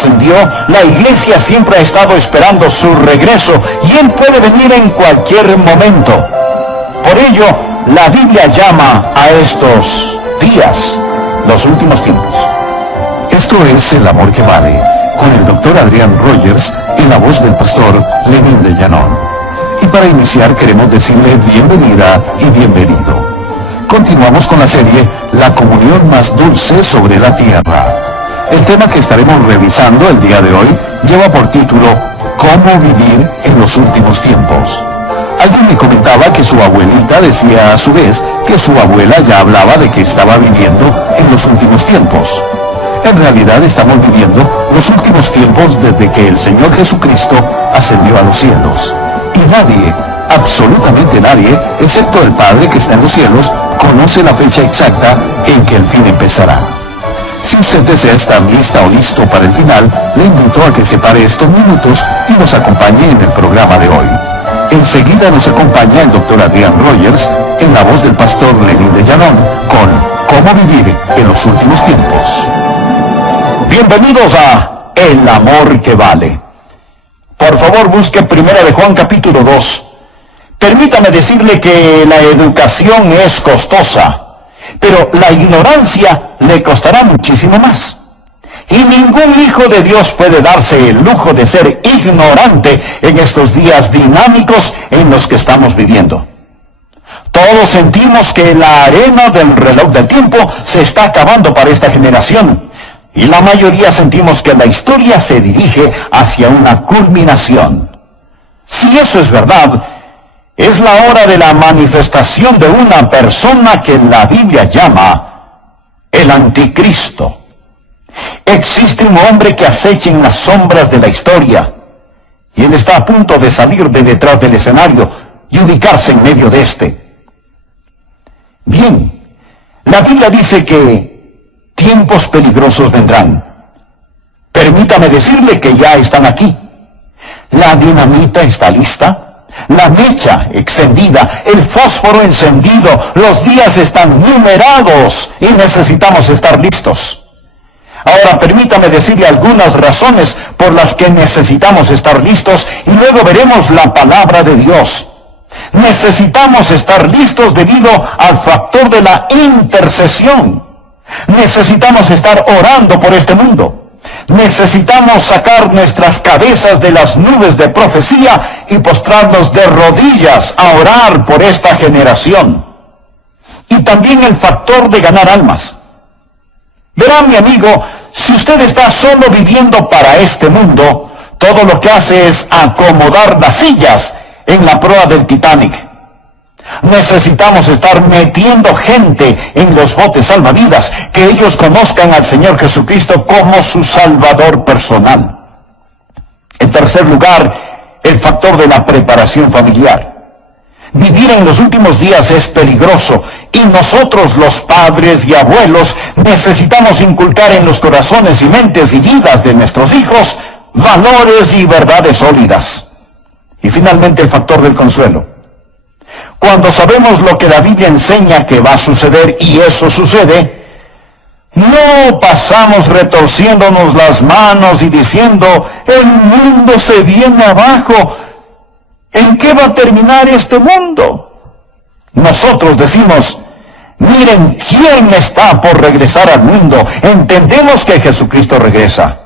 ascendió, la iglesia siempre ha estado esperando su regreso y Él puede venir en cualquier momento. Por ello, la Biblia llama a estos días los últimos tiempos. Esto es El Amor que Vale, con el Dr. Adrián Rogers en la voz del pastor Lenín de Llanón. Y para iniciar queremos decirle bienvenida y bienvenido. Continuamos con la serie La comunión más dulce sobre la tierra. El tema que estaremos revisando el día de hoy lleva por título ¿Cómo vivir en los últimos tiempos? Alguien me comentaba que su abuelita decía a su vez que su abuela ya hablaba de que estaba viviendo en los últimos tiempos. En realidad estamos viviendo los últimos tiempos desde que el Señor Jesucristo ascendió a los cielos. Y nadie, absolutamente nadie, excepto el Padre que está en los cielos, conoce la fecha exacta en que el fin empezará. Si usted desea estar lista o listo para el final, le invito a que separe estos minutos y nos acompañe en el programa de hoy. Enseguida nos acompaña el Dr. Adrián Rogers en la voz del pastor Lenín de Llanón con ¿Cómo vivir en los últimos tiempos? Bienvenidos a El Amor que Vale. Por favor, busque 1 de Juan capítulo 2. Permítame decirle que la educación es costosa, pero la ignorancia le costará muchísimo más. Y ningún hijo de Dios puede darse el lujo de ser ignorante en estos días dinámicos en los que estamos viviendo. Todos sentimos que la arena del reloj del tiempo se está acabando para esta generación. Y la mayoría sentimos que la historia se dirige hacia una culminación. Si eso es verdad, es la hora de la manifestación de una persona que la Biblia llama el Anticristo. Existe un hombre que acecha en las sombras de la historia, y él está a punto de salir de detrás del escenario y ubicarse en medio de este. Bien, la Biblia dice que tiempos peligrosos vendrán. Permítame decirle que ya están aquí. La dinamita está lista. La mecha extendida, el fósforo encendido, los días están numerados y necesitamos estar listos. Ahora permítame decirle algunas razones por las que necesitamos estar listos y luego veremos la palabra de Dios. Necesitamos estar listos debido al factor de la intercesión. Necesitamos estar orando por este mundo. Necesitamos sacar nuestras cabezas de las nubes de profecía y postrarnos de rodillas a orar por esta generación. Y también el factor de ganar almas. Verá, mi amigo, si usted está solo viviendo para este mundo, todo lo que hace es acomodar las sillas en la proa del Titanic. Necesitamos estar metiendo gente en los botes salvavidas, que ellos conozcan al Señor Jesucristo como su Salvador personal. En tercer lugar, el factor de la preparación familiar. Vivir en los últimos días es peligroso y nosotros, los padres y abuelos, necesitamos inculcar en los corazones y mentes y vidas de nuestros hijos valores y verdades sólidas. Y finalmente el factor del consuelo. Cuando sabemos lo que la Biblia enseña que va a suceder y eso sucede, no pasamos retorciéndonos las manos y diciendo, el mundo se viene abajo. ¿En qué va a terminar este mundo? Nosotros decimos, miren quién está por regresar al mundo. Entendemos que Jesucristo regresa.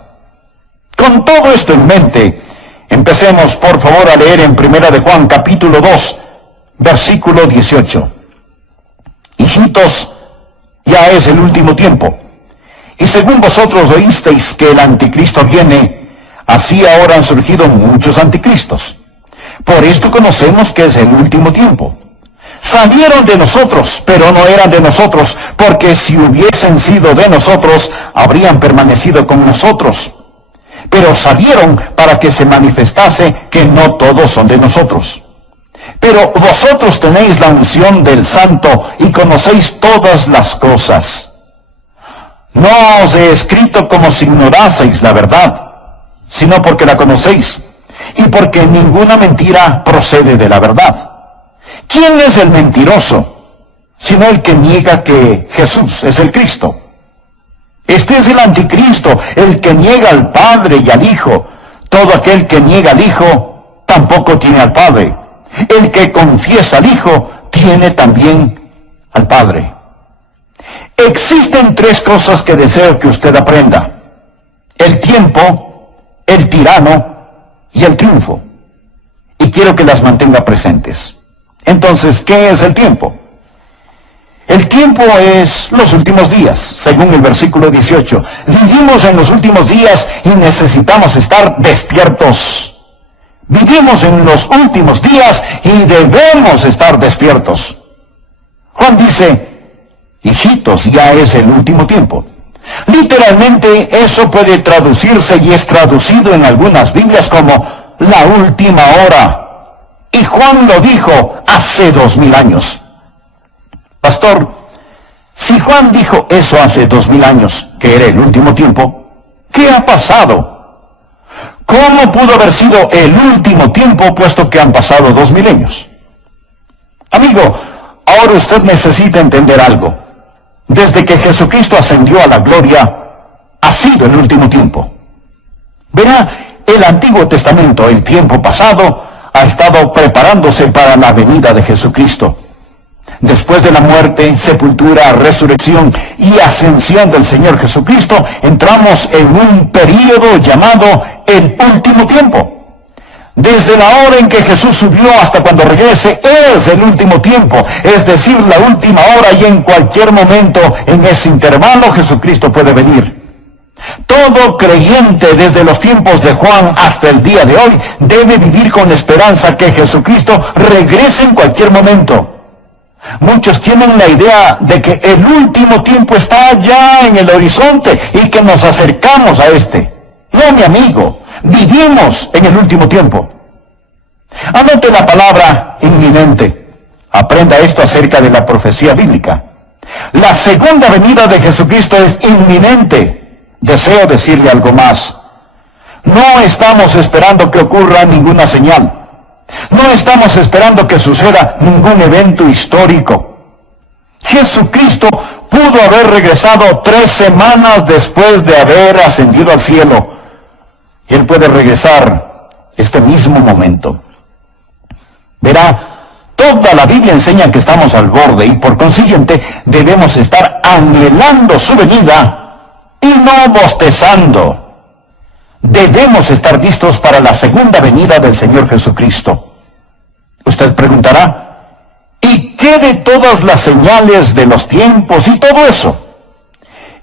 Con todo esto en mente, empecemos por favor a leer en 1 de Juan capítulo 2, versículo 18. Hijitos, ya es el último tiempo. Y según vosotros oísteis que el anticristo viene, así ahora han surgido muchos anticristos. Por esto conocemos que es el último tiempo. Salieron de nosotros, pero no eran de nosotros, porque si hubiesen sido de nosotros, habrían permanecido con nosotros. Pero salieron para que se manifestase que no todos son de nosotros. Pero vosotros tenéis la unción del Santo y conocéis todas las cosas. No os he escrito como si ignoraseis la verdad, sino porque la conocéis, y porque ninguna mentira procede de la verdad. ¿Quién es el mentiroso, sino el que niega que Jesús es el Cristo? Este es el anticristo, el que niega al Padre y al Hijo. Todo aquel que niega al Hijo tampoco tiene al Padre. El que confiesa al Hijo tiene también al Padre. Existen tres cosas que deseo que usted aprenda: el tiempo, el tirano y el triunfo. Y quiero que las mantenga presentes. Entonces, ¿qué es el tiempo? El tiempo es los últimos días, según el versículo 18. Vivimos en los últimos días y necesitamos estar despiertos. Vivimos en los últimos días y debemos estar despiertos. Juan dice: hijitos, ya es el último tiempo. Literalmente eso puede traducirse y es traducido en algunas Biblias como la última hora. Y Juan lo dijo hace 2000 años. Pastor, si Juan dijo eso hace 2000 años, que era el último tiempo, ¿qué ha pasado? ¿Cómo pudo haber sido el último tiempo puesto que han pasado 2000 años? Amigo, ahora usted necesita entender algo. Desde que Jesucristo ascendió a la gloria, ha sido el último tiempo. Verá, el Antiguo Testamento, el tiempo pasado, ha estado preparándose para la venida de Jesucristo. Después de la muerte, sepultura, resurrección y ascensión del Señor Jesucristo, entramos en un período llamado el último tiempo. Desde la hora en que Jesús subió hasta cuando regrese, es el último tiempo, es decir, la última hora, y en cualquier momento en ese intervalo Jesucristo puede venir. Todo creyente desde los tiempos de Juan hasta el día de hoy debe vivir con esperanza que Jesucristo regrese en cualquier momento. Muchos tienen la idea de que el último tiempo está ya en el horizonte y que nos acercamos a este. No, mi amigo, vivimos en el último tiempo. Anote la palabra inminente. Aprenda esto acerca de la profecía bíblica. La segunda venida de Jesucristo es inminente. Deseo decirle algo más. No estamos esperando que ocurra ninguna señal. No estamos esperando que suceda ningún evento histórico. Jesucristo pudo haber regresado 3 semanas después de haber ascendido al cielo. Él puede regresar este mismo momento. Verá, toda la Biblia enseña que estamos al borde y por consiguiente debemos estar anhelando su venida y no bostezando. Debemos estar listos para la segunda venida del Señor Jesucristo. Usted preguntará, ¿y qué de todas las señales de los tiempos y todo eso?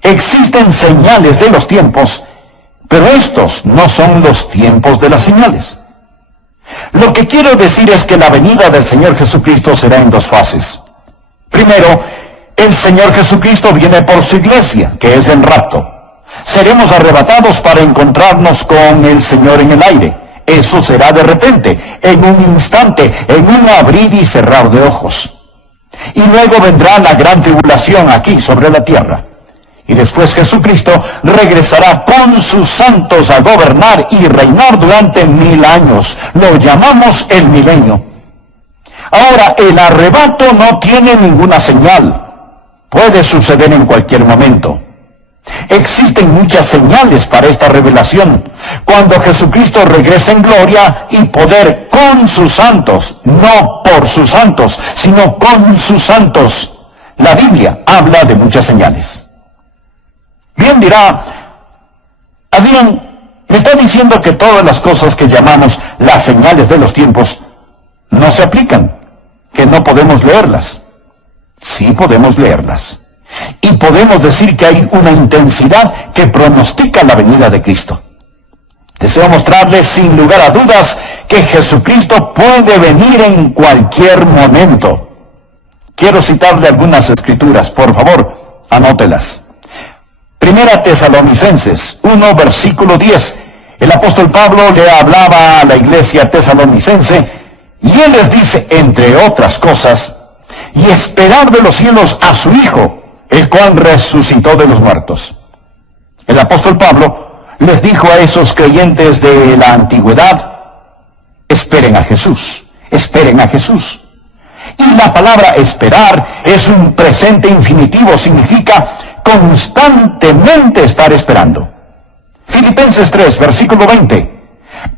Existen señales de los tiempos, pero estos no son los tiempos de las señales. Lo que quiero decir es que la venida del Señor Jesucristo será en 2 fases. Primero, el Señor Jesucristo viene por su iglesia, que es en rapto. Seremos arrebatados para encontrarnos con el Señor en el aire. Eso será de repente, en un instante, en un abrir y cerrar de ojos. Y luego vendrá la gran tribulación aquí sobre la tierra. Y después Jesucristo regresará con sus santos a gobernar y reinar durante 1000 años. Lo llamamos el milenio. Ahora, el arrebato no tiene ninguna señal. Puede suceder en cualquier momento. Existen muchas señales para esta revelación. Cuando Jesucristo regresa en gloria y poder con sus santos, no por sus santos, sino con sus santos, la Biblia habla de muchas señales. Bien, dirá, Adrián, me está diciendo que todas las cosas que llamamos las señales de los tiempos no se aplican, que no podemos leerlas. Sí podemos leerlas. Y podemos decir que hay una intensidad que pronostica la venida de Cristo. Deseo mostrarles sin lugar a dudas que Jesucristo puede venir en cualquier momento. Quiero citarle algunas escrituras, por favor, anótelas. Primera Tesalonicenses 1, versículo 10. El apóstol Pablo le hablaba a la iglesia tesalonicense y él les dice, entre otras cosas, y esperar de los cielos a su Hijo, el cual resucitó de los muertos. El apóstol Pablo les dijo a esos creyentes de la antigüedad, esperen a Jesús, esperen a Jesús. Y la palabra esperar es un presente infinitivo, significa constantemente estar esperando. Filipenses 3, versículo 20.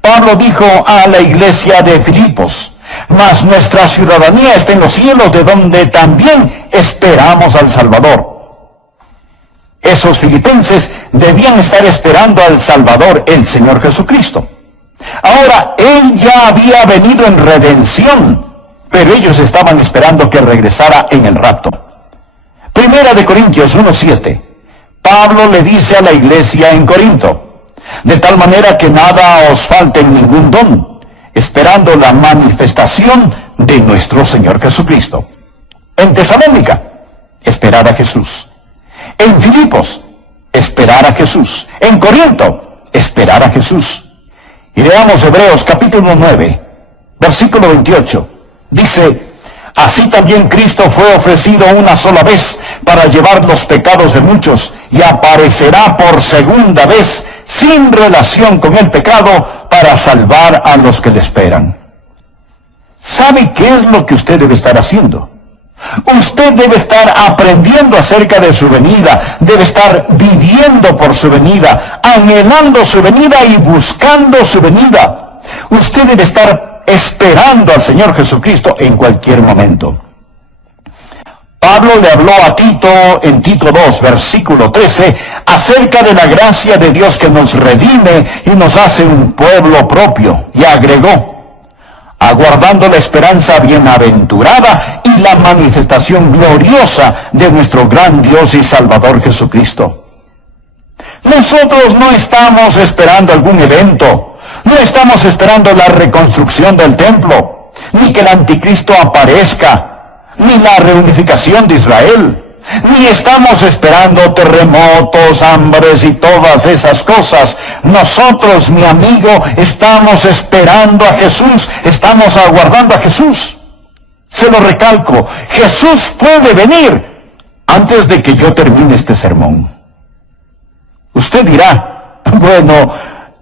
Pablo dijo a la iglesia de Filipos: mas nuestra ciudadanía está en los cielos, de donde también esperamos al Salvador. Esos filipenses debían estar esperando al Salvador, el Señor Jesucristo. Ahora, Él ya había venido en redención, pero ellos estaban esperando que regresara en el rapto. Primera de Corintios 1:7. Pablo le dice a la iglesia en Corinto: de tal manera que nada os falte en ningún don, esperando la manifestación de nuestro Señor Jesucristo. En Tesalónica, esperar a Jesús. En Filipos, esperar a Jesús. En Corinto, esperar a Jesús. Y leamos Hebreos capítulo 9, versículo 28. Dice: así también Cristo fue ofrecido una sola vez para llevar los pecados de muchos, y aparecerá por segunda vez sin relación con el pecado para salvar a los que le esperan. ¿Sabe qué es lo que usted debe estar haciendo? Usted debe estar aprendiendo acerca de su venida, debe estar viviendo por su venida, anhelando su venida y buscando su venida. Usted debe estar esperando al Señor Jesucristo en cualquier momento. Pablo le habló a Tito en Tito 2, versículo 13, acerca de la gracia de Dios que nos redime y nos hace un pueblo propio, y agregó: aguardando la esperanza bienaventurada y la manifestación gloriosa de nuestro gran Dios y Salvador Jesucristo. Nosotros no estamos esperando algún evento, no estamos esperando la reconstrucción del templo, ni que el anticristo aparezca, ni la reunificación de Israel, ni estamos esperando terremotos, hambres y todas esas cosas. Nosotros, mi amigo, estamos esperando a Jesús, estamos aguardando a Jesús. Se lo recalco, Jesús puede venir antes de que yo termine este sermón. Usted dirá: bueno,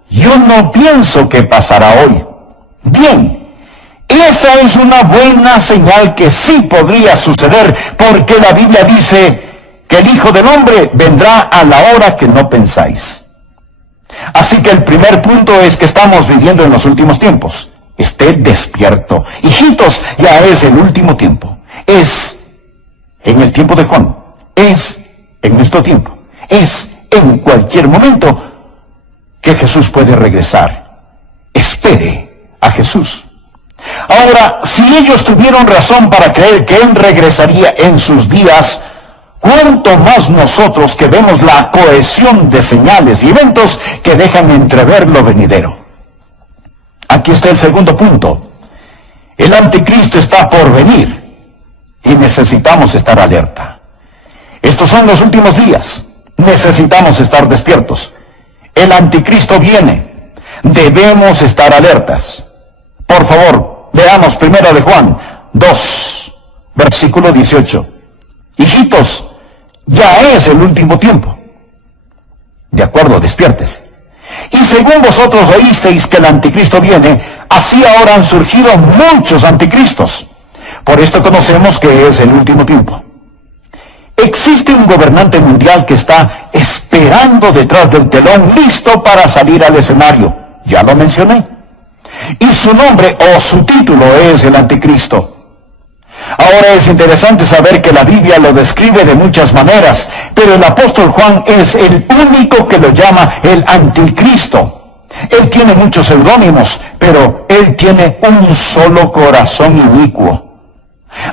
yo no pienso que pasará hoy. Bien, esa es una buena señal que sí podría suceder, porque la Biblia dice que el Hijo del Hombre vendrá a la hora que no pensáis. Así que el primer punto es que estamos viviendo en los últimos tiempos. Esté despierto. Hijitos, ya es el último tiempo. Es en el tiempo de Juan. Es en nuestro tiempo. Es en cualquier momento que Jesús puede regresar. Espere a Jesús. Ahora, si ellos tuvieron razón para creer que Él regresaría en sus días, ¿cuánto más nosotros, que vemos la cohesión de señales y eventos que dejan entrever lo venidero? Aquí está el segundo punto. El anticristo está por venir y necesitamos estar alerta. Estos son los últimos días. Necesitamos estar despiertos. El anticristo viene. Debemos estar alertas. Por favor, veamos 1 de Juan 2, versículo 18. Hijitos, ya es el último tiempo. De acuerdo, despiértese. Y según vosotros oísteis que el anticristo viene, así ahora han surgido muchos anticristos. Por esto conocemos que es el último tiempo. Existe un gobernante mundial que está esperando detrás del telón, listo para salir al escenario. Ya lo mencioné. Y su nombre o su título es el anticristo. Ahora es interesante saber que la Biblia lo describe de muchas maneras, pero el apóstol Juan es el único que lo llama el anticristo. Él tiene muchos seudónimos, pero él tiene un solo corazón inicuo.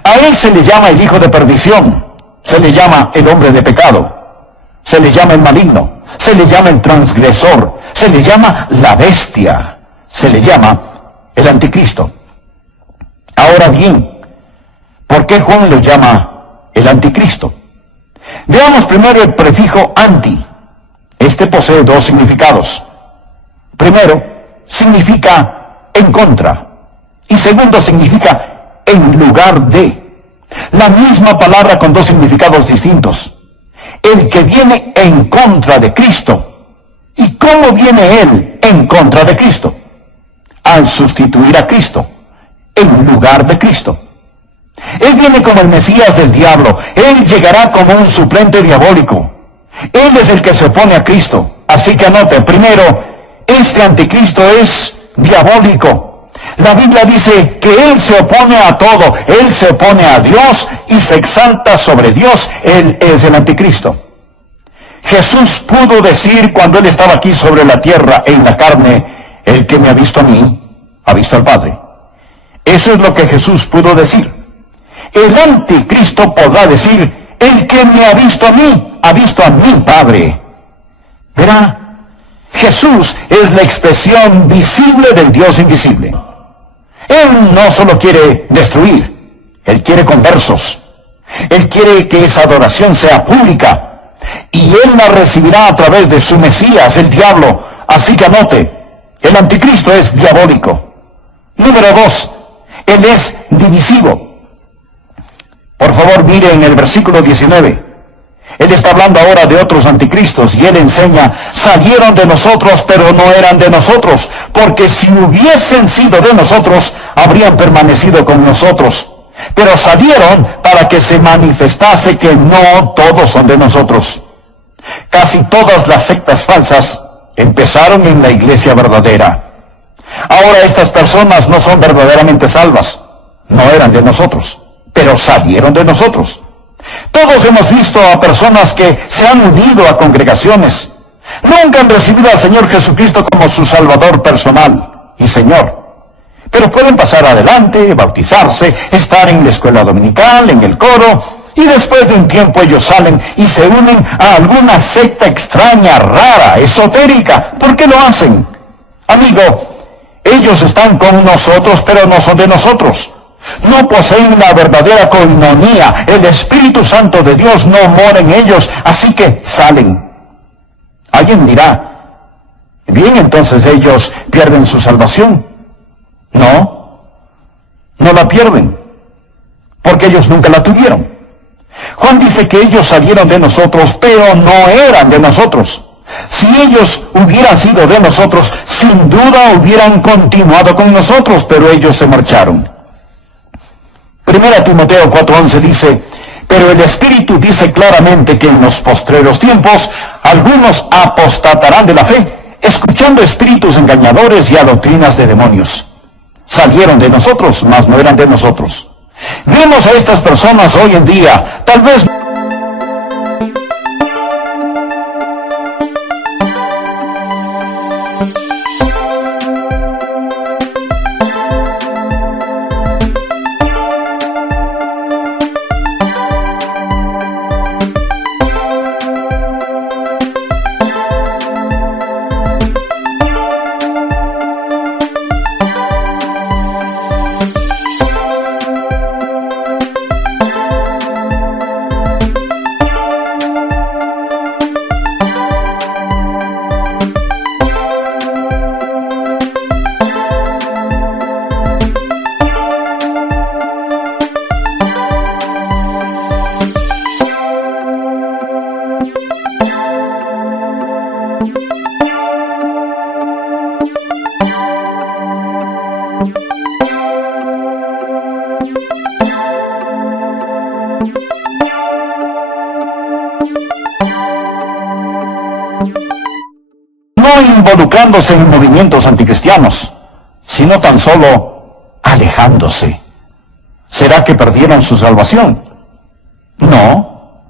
A él se le llama el hijo de perdición, se le llama el hombre de pecado, se le llama el maligno, se le llama el transgresor, se le llama la bestia, se le llama el anticristo. Ahora bien, ¿por qué Juan lo llama el anticristo? Veamos primero el prefijo anti. Este posee dos significados. Primero, significa en contra. Y segundo, significa en lugar de. La misma palabra con dos significados distintos. El que viene en contra de Cristo. ¿Y cómo viene él en contra de Cristo? Al sustituir a Cristo, en lugar de Cristo. Él viene como el Mesías del diablo. Él llegará como un suplente diabólico. Él es el que se opone a Cristo. Así que anote, primero, este anticristo es diabólico. La Biblia dice que Él se opone a todo. Él se opone a Dios y se exalta sobre Dios. Él es el anticristo. Jesús pudo decir cuando Él estaba aquí sobre la tierra en la carne, el que me ha visto a mí, ha visto al Padre. Eso es lo que Jesús pudo decir. El anticristo podrá decir, el que me ha visto a mí, ha visto a mi Padre. Verá, Jesús es la expresión visible del Dios invisible. Él no solo quiere destruir, Él quiere conversos. Él quiere que esa adoración sea pública. Y Él la recibirá a través de su Mesías, el diablo. Así que anote, el anticristo es diabólico. Número 2, Él es divisivo. Por favor, mire en el versículo 19. Él está hablando ahora de otros anticristos y Él enseña, salieron de nosotros, pero no eran de nosotros, porque si hubiesen sido de nosotros, habrían permanecido con nosotros. Pero salieron para que se manifestase que no todos son de nosotros. Casi todas las sectas falsas empezaron en la iglesia verdadera. Ahora estas personas no son verdaderamente salvas, no eran de nosotros, pero salieron de nosotros. Todos hemos visto a personas que se han unido a congregaciones. Nunca han recibido al Señor Jesucristo como su Salvador personal y Señor. Pero pueden pasar adelante, bautizarse, estar en la escuela dominical, en el coro, y después de un tiempo ellos salen y se unen a alguna secta extraña, rara, esotérica. ¿Por qué lo hacen? Amigo, ellos están con nosotros, pero no son de nosotros. No poseen la verdadera coinonía. El Espíritu Santo de Dios no mora en ellos, así que salen. Alguien dirá, bien, entonces ellos pierden su salvación. No, no la pierden, porque ellos nunca la tuvieron. Juan dice que ellos salieron de nosotros, pero no eran de nosotros. Si ellos hubieran sido de nosotros, sin duda hubieran continuado con nosotros, pero ellos se marcharon. 1 Timoteo 4:11 dice, pero el Espíritu dice claramente que en los postreros tiempos algunos apostatarán de la fe, escuchando espíritus engañadores y a doctrinas de demonios. Salieron de nosotros, mas no eran de nosotros. Vemos a estas personas hoy en día, tal vez involucrándose en movimientos anticristianos, sino tan solo alejándose. ¿Será que perdieron su salvación? No.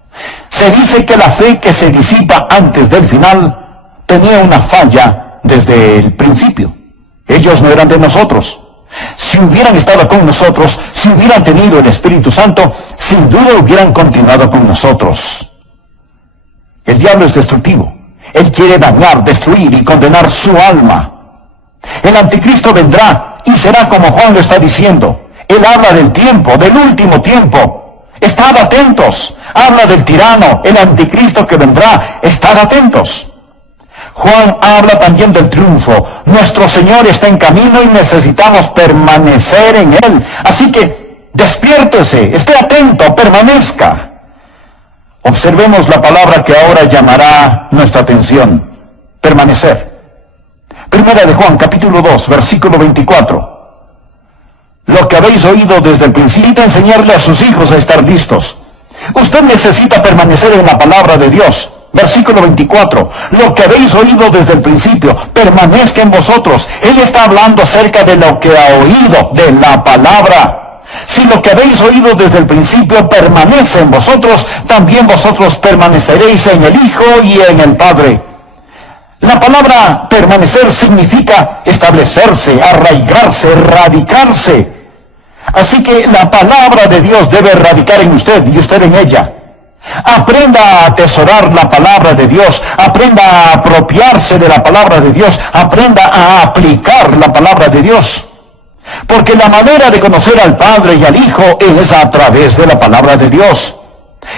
Se dice que la fe que se disipa antes del final tenía una falla desde el principio. Ellos no eran de nosotros. Si hubieran estado con nosotros, si hubieran tenido el Espíritu Santo, sin duda hubieran continuado con nosotros. El diablo es destructivo. Él quiere dañar, destruir y condenar su alma. El anticristo vendrá y será como Juan lo está diciendo. Él habla del tiempo, del último tiempo. Estad atentos. Habla del tirano, el anticristo que vendrá. Estad atentos. Juan habla también del triunfo. Nuestro Señor está en camino y necesitamos permanecer en Él. Así que despiértese, esté atento, permanezca. Observemos la palabra que ahora llamará nuestra atención. Permanecer. Primera de Juan, capítulo 2, versículo 24. Lo que habéis oído desde el principio, enseñarle a sus hijos a estar listos. Usted necesita permanecer en la palabra de Dios. Versículo 24, lo que habéis oído desde el principio, permanezca en vosotros. Él está hablando acerca de lo que ha oído, de la palabra. Si lo que habéis oído desde el principio permanece en vosotros, también vosotros permaneceréis en el Hijo y en el Padre. La palabra permanecer significa establecerse, arraigarse, radicarse. Así que la palabra de Dios debe radicar en usted y usted en ella. Aprenda a atesorar la palabra de Dios, aprenda a apropiarse de la palabra de Dios, aprenda a aplicar la palabra de Dios. Porque la manera de conocer al Padre y al Hijo es a través de la palabra de Dios.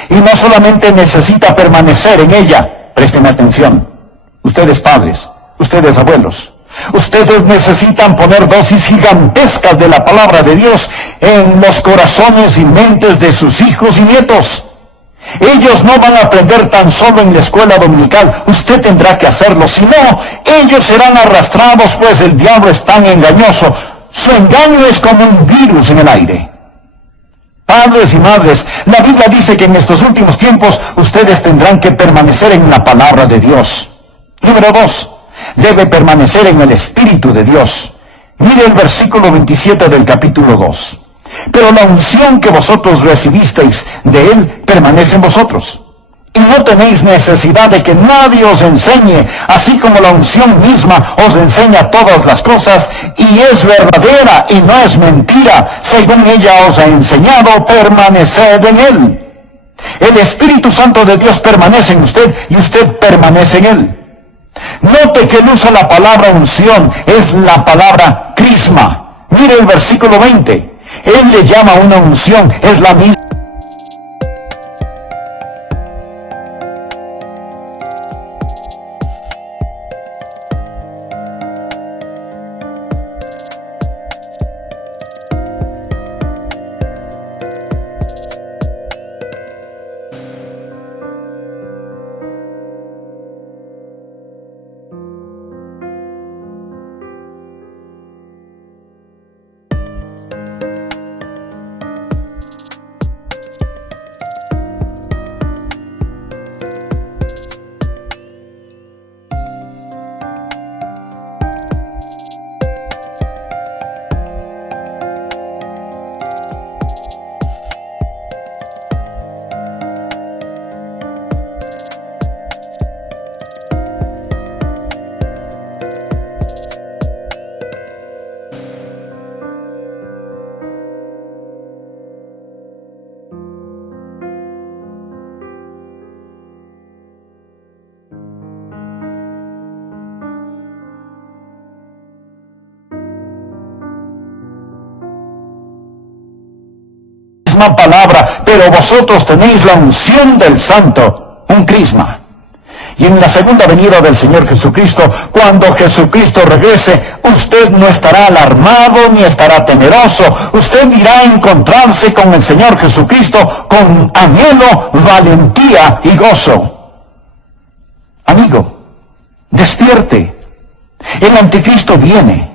Y no solamente necesita permanecer en ella, presten atención, ustedes padres, ustedes abuelos, ustedes necesitan poner dosis gigantescas de la palabra de Dios en los corazones y mentes de sus hijos y nietos. Ellos no van a aprender tan solo en la escuela dominical, usted tendrá que hacerlo, si no, ellos serán arrastrados, pues el diablo es tan engañoso. Su engaño es como un virus en el aire. Padres y madres, la Biblia dice que en estos últimos tiempos ustedes tendrán que permanecer en la palabra de Dios. Número 2, debe permanecer en el Espíritu de Dios. Mire el versículo 27 del capítulo 2. Pero la unción que vosotros recibisteis de Él permanece en vosotros. Y no tenéis necesidad de que nadie os enseñe, así como la unción misma os enseña todas las cosas, y es verdadera y no es mentira. Según ella os ha enseñado, permaneced en Él. El Espíritu Santo de Dios permanece en usted y usted permanece en Él. Note que él usa la palabra unción, es la palabra crisma. Mire el versículo 20. Él le llama una unción, es la misma. Palabra, pero vosotros tenéis la unción del Santo, un crisma. Y en la segunda venida del Señor Jesucristo, cuando Jesucristo regrese, usted no estará alarmado ni estará temeroso. Usted irá a encontrarse con el Señor Jesucristo con anhelo, valentía y gozo. Amigo, despierte. El anticristo viene.